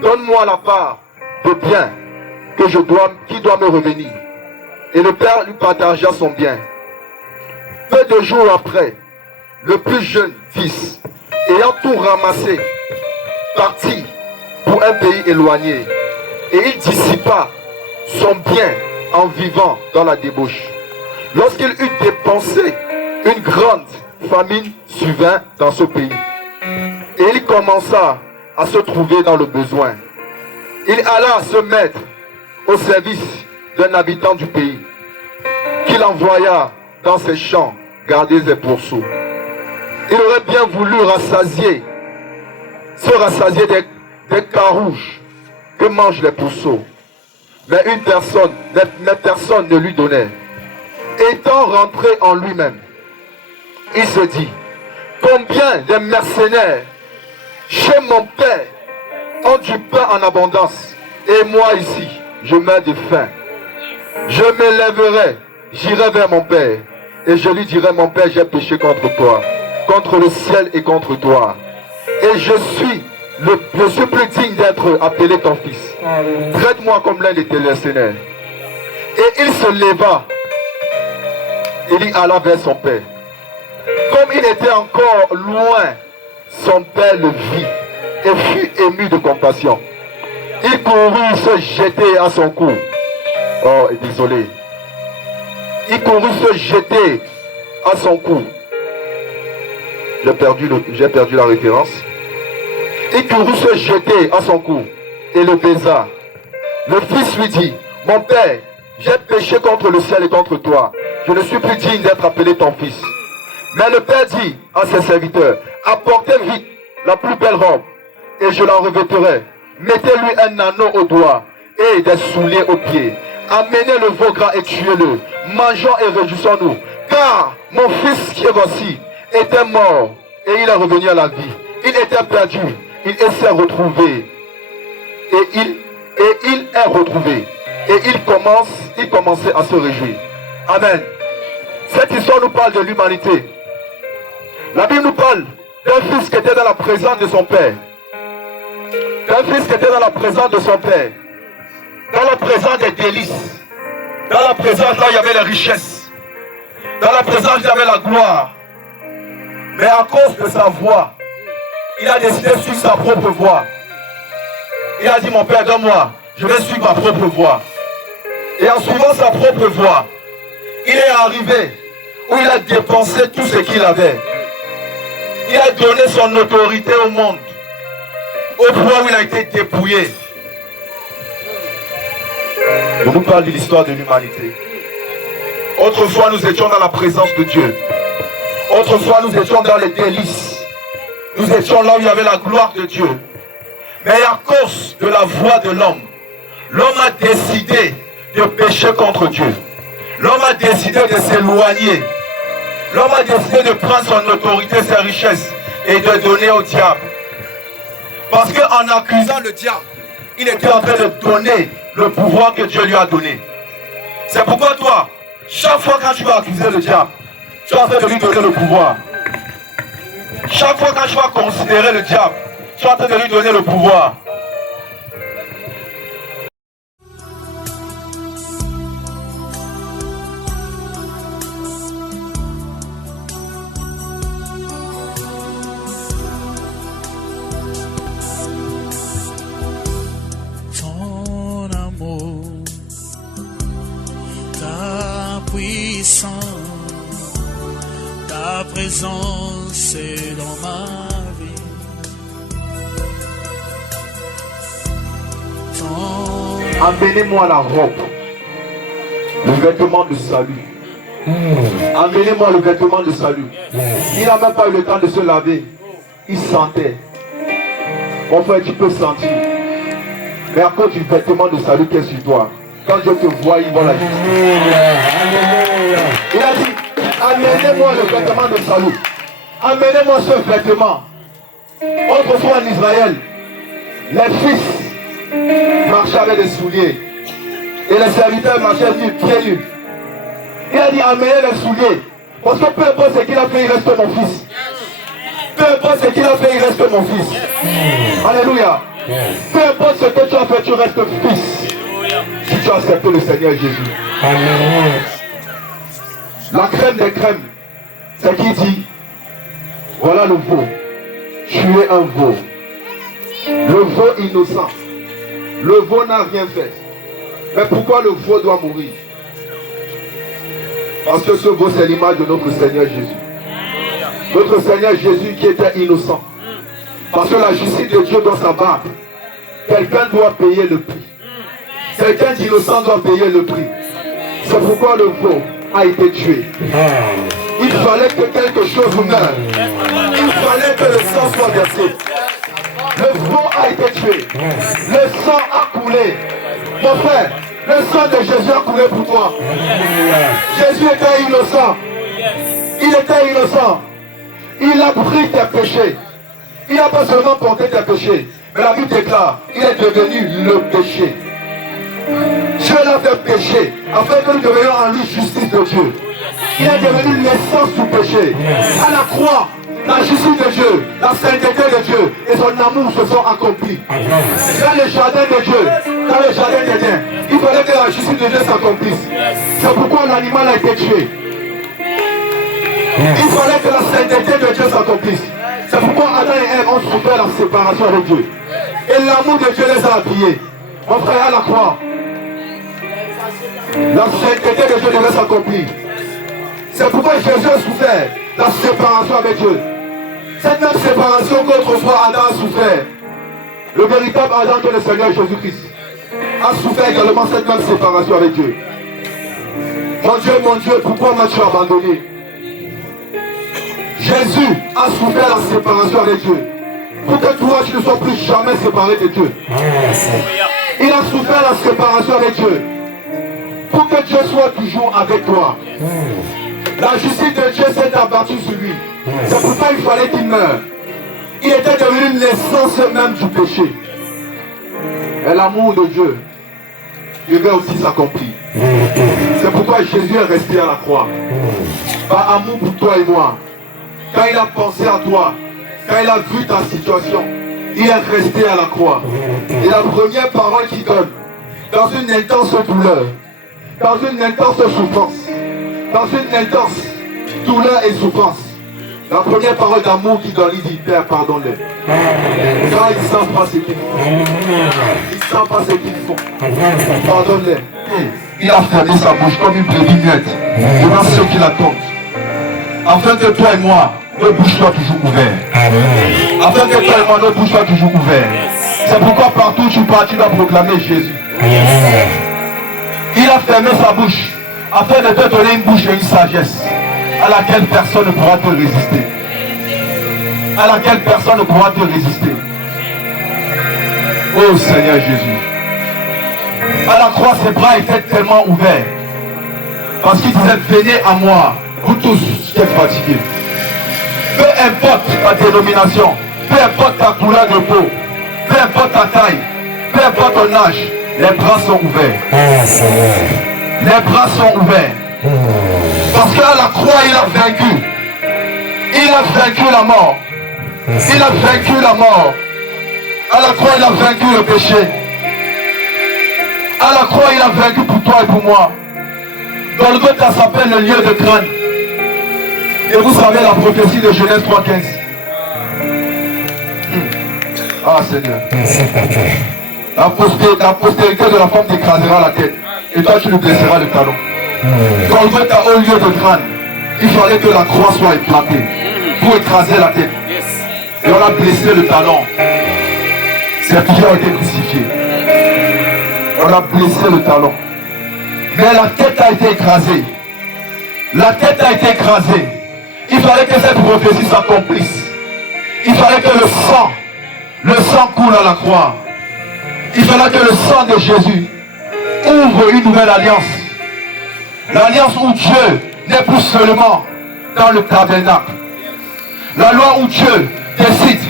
Donne-moi la part de bien qui doit me revenir. Et le père lui partagea son bien. Peu de jours après, le plus jeune fils, ayant tout ramassé, partit pour un pays éloigné. Et il dissipa son bien en vivant dans la débauche. Lorsqu'il eut dépensé, une grande famine survint dans ce pays. Et il commença à se trouver dans le besoin. Il alla se mettre au service d'un habitant du pays, qu'il envoya dans ses champs garder ses pourceaux. Il aurait bien voulu se rassasier des carouges que mangent les pourceaux. Mais personne ne lui donnait. Étant rentré en lui-même, il se dit, combien de mercenaires chez mon père ont du pain en abondance, et moi ici, je meurs de faim. Je me lèverai, j'irai vers mon père, et je lui dirai, mon père, j'ai péché contre toi, contre le ciel et contre toi. Et je suis plus digne d'être appelé ton fils. Traite-moi comme l'un de tes mercenaires. Et il se leva, et il alla vers son père. Comme il était encore loin, son père le vit et fut ému de compassion. Il courut se jeter à son cou. Oh, désolé. Il courut se jeter à son cou. J'ai perdu la référence. Il courut se jeter à son cou et le baisa. Le fils lui dit, mon père, j'ai péché contre le ciel et contre toi. Je ne suis plus digne d'être appelé ton fils. Mais le père dit à ses serviteurs, apportez vite la plus belle robe et je la revêterai. Mettez-lui un anneau au doigt et des souliers aux pieds. Amenez le veau gras et tuez-le. Mangeons et réjouissons-nous. Car mon fils qui est voici était mort et il est revenu à la vie. Il était perdu, il s'est retrouvé. Et il est retrouvé. Et il commençait à se réjouir. Amen. Cette histoire nous parle de l'humanité. La Bible nous parle d'un fils qui était dans la présence de son père. D'un fils qui était dans la présence de son père. Dans la présence des délices. Dans la présence là où il y avait les richesses. Dans la présence où il y avait la gloire. Mais à cause de sa voix, il a décidé de suivre sa propre voix. Il a dit, mon père, donne-moi, je vais suivre ma propre voix. Et en suivant sa propre voix, il est arrivé où il a dépensé tout ce qu'il avait. Il a donné son autorité au monde, au point où il a été dépouillé. Je vous parle de l'histoire de l'humanité. Autrefois, nous étions dans la présence de Dieu. Autrefois, nous étions dans les délices. Nous étions là où il y avait la gloire de Dieu. Mais à cause de la voix de l'homme, l'homme a décidé de pécher contre Dieu. L'homme a décidé de s'éloigner. L'homme a décidé de prendre son autorité, ses richesses et de donner au diable. Parce qu'en accusant le diable, il était en train de donner le pouvoir que Dieu lui a donné. C'est pourquoi toi, chaque fois quand tu vas accuser le diable, tu es en train de lui donner le pouvoir. Chaque fois quand tu vas considérer le diable, tu es en train de lui donner le pouvoir. Ton amour, ta puissance ta présence est dans ma vie. Amenez-moi la robe, le vêtement de salut. Amenez-moi le vêtement de salut. Il n'a même pas eu le temps de se laver. Il sentait. Mon frère, tu peux sentir. Mais à cause du vêtement de salut qui est sur toi, quand je te vois, il voit la justice. Il a dit, amenez-moi le vêtement de salut. Amenez-moi ce vêtement. Autrefois en Israël, les fils marchaient avec des souliers. Et les serviteurs marchaient pieds nus. Il a dit, amenez les souliers. Parce que peu importe ce qu'il a fait, il reste mon fils. Peu importe ce qu'il a fait, il reste mon fils. Alléluia. Peu importe ce que tu as fait, tu restes fils. Si tu as accepté le Seigneur Jésus. Amen. La crème des crèmes, c'est qui dit, voilà le veau. Tu es un veau. Le veau innocent. Le veau n'a rien fait. Mais pourquoi le veau doit mourir? Parce que ce veau, c'est l'image de notre Seigneur Jésus. Notre Seigneur Jésus qui était innocent. Parce que la justice de Dieu doit s'abattre. Quelqu'un doit payer le prix. Quelqu'un d'innocent doit payer le prix. C'est pourquoi le veau a été tué. Il fallait que quelque chose meure. Il fallait que le sang soit versé. Le veau a été tué. Le sang a coulé. Mon frère, le sang de Jésus a coulé pour toi. Jésus était innocent. Il était innocent. Il a pris tes péchés. Il n'a pas seulement porté tes péchés, mais la Bible déclare, il est devenu le péché. Dieu l'a fait pécher, afin que nous devenions en lui justice de Dieu. Il est devenu l'essence du péché. À la croix, la justice de Dieu, la sainteté de Dieu et son amour se sont accomplis. Dans le jardin de Dieu, dans le jardin d'Éden, il fallait que la justice de Dieu s'accomplisse. C'est pourquoi l'animal a été tué. Il fallait que la sainteté de Dieu s'accomplisse. C'est pourquoi Adam et Ève ont souffert la séparation avec Dieu. Et l'amour de Dieu les a appuyés. Mon frère, à la croix, la sainteté de Dieu devait s'accomplir. C'est pourquoi Jésus a souffert la séparation avec Dieu. Cette même séparation qu'autrefois Adam a souffert. Le véritable Adam que le Seigneur Jésus-Christ a souffert également cette même séparation avec Dieu. Mon Dieu, pourquoi m'as-tu abandonné? Jésus a souffert la séparation avec Dieu. Pour que toi, tu ne sois plus jamais séparé de Dieu. Il a souffert la séparation avec Dieu. Pour que Dieu soit toujours avec toi. La justice de Dieu s'est abattue sur lui. C'est pourquoi il fallait qu'il meure. Il était devenu l'essence même du péché. Et l'amour de Dieu devait aussi s'accomplir. C'est pourquoi Jésus est resté à la croix. Par amour pour toi et moi. Quand il a pensé à toi, quand il a vu ta situation, il est resté à la croix. Et la première parole qu'il donne, dans une intense douleur, dans une intense souffrance, dans une intense douleur et souffrance, la première parole d'amour qu'il donne, il dit, Père, pardonne-les. Car ils ne savent pas ce qu'ils font. Ils ne savent pas ce qu'ils font. Pardonne-les. Il a fermé sa bouche comme une brebis muette devant ceux qui l'attendent. Afin que toi et moi, nos bouches soient toujours ouvertes. Afin que toi et moi, nos bouches soient toujours ouvertes. C'est pourquoi partout où tu pars, tu dois proclamer Jésus. Il a fermé sa bouche afin de te donner une bouche et une sagesse à laquelle personne ne pourra te résister. À laquelle personne ne pourra te résister. Oh Seigneur Jésus. À la croix, ses bras étaient tellement ouverts. Parce qu'il disait, venez à moi. Vous tous qui êtes fatigués, peu importe ta dénomination, peu importe ta couleur de peau, peu importe ta taille, peu importe ton âge, les bras sont ouverts. Les bras sont ouverts. Parce qu'à la croix, il a vaincu. Il a vaincu la mort. Il a vaincu la mort. À la croix, il a vaincu le péché. À la croix, il a vaincu pour toi et pour moi. Golgotha s'appelle le lieu de crâne. Et vous savez la prophétie de Genèse 3,15. Ah Seigneur. La postérité de la femme t'écrasera la tête. Et toi tu lui blesseras le talon. Golgotha au lieu de crâne. il fallait que la croix soit éclatée pour écraser la tête. Et on a blessé le talon. Ses pieds ont été crucifiés. On a blessé le talon. Mais la tête a été écrasée. La tête a été écrasée. Il fallait que cette prophétie s'accomplisse. Il fallait que le sang coule à la croix. Il fallait que le sang de Jésus ouvre une nouvelle alliance. L'alliance où Dieu n'est plus seulement dans le tabernacle. La loi où Dieu décide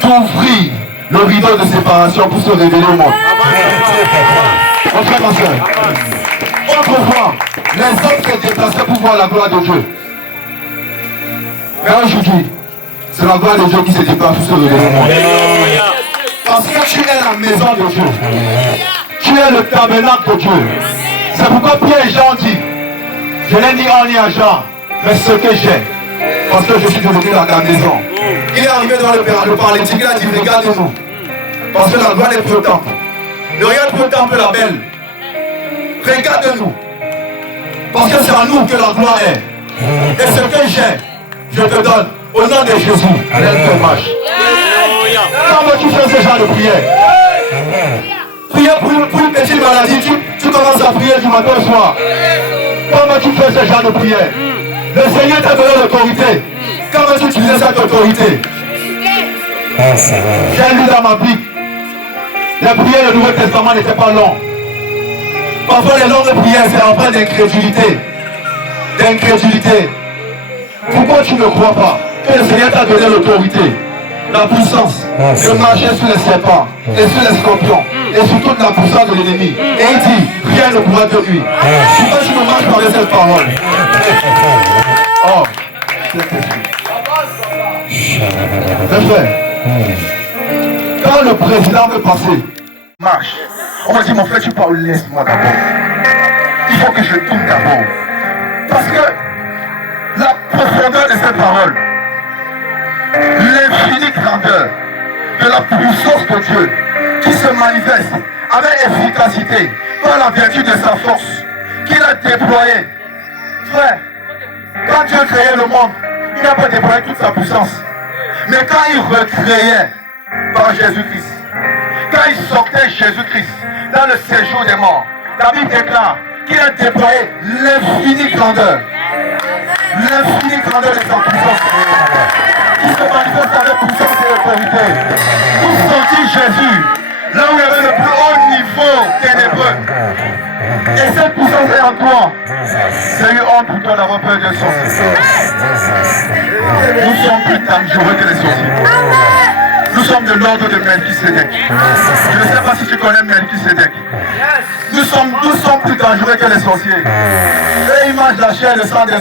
d'ouvrir le rideau de séparation pour se révéler au monde. Mon frère, ma soeur, autrefois, les hommes se déplaçaient pour voir la gloire de Dieu. Mais aujourd'hui, c'est la gloire de Dieu qui se déplace pour se révéler au monde. Parce que tu es la maison de Dieu. Tu es le tabernacle de Dieu. C'est pourquoi Pierre et Jean dit, je n'ai ni un ni argent, mais ce que j'ai, parce que je suis devenu dans la maison. Il est arrivé devant le paralytique, il a dit, regarde-nous. Parce que la gloire n'est plus au temple. Ne regarde plus au temple la belle. Regarde-nous. Parce que c'est à nous que la gloire est. Et ce que j'ai, je te donne au nom de Jésus. Lève ton marche. Comment tu fais ce genre de prière? Prier pour une petite maladie, tu commences à prier du matin au soir. Comment tu fais ce genre de prière? Le Seigneur t'a donné l'autorité. Comment tu utilises cette autorité? J'ai lu dans ma Bible, les prières du Nouveau Testament n'étaient pas longues. Parfois les longues prières, c'est en train d'incrédulité. D'incrédulité. Pourquoi tu ne crois pas que le Seigneur t'a donné l'autorité, la puissance de marcher sur les serpents et sur les scorpions et sur toute la puissance de l'ennemi? Et il dit, rien ne pourra te nuire. Pourquoi tu me marches par cette parole? Oh, mes frères, quand le président veut passer, marche, on va dire, mon frère, tu parles, laisse-moi d'abord. Il faut que je tourne d'abord. Parce que la profondeur de cette parole, l'infinie grandeur de la puissance de Dieu qui se manifeste avec efficacité par la vertu de sa force qu'il a déployée. Frère, quand Dieu créait le monde, il n'a pas déployé toute sa puissance. Mais quand il recréait par Jésus-Christ, quand il sortait Jésus-Christ dans le séjour des morts, la Bible déclare qu'il a déployé l'infinie grandeur de sa puissance, qui se manifeste avec puissance et autorité. Pour sortir Jésus, là où il y avait le plus haut niveau ténébreux. Et cette puissance est en toi. C'est une honte pour toi d'avoir peur des sorciers. Nous sommes plus dangereux que les sorciers. Nous sommes de l'ordre de Melchisédek. Je ne sais pas si tu connais Melchisédek. Nous sommes plus dangereux que les sorciers. Eux, ils mangent la chair et le sang des hommes.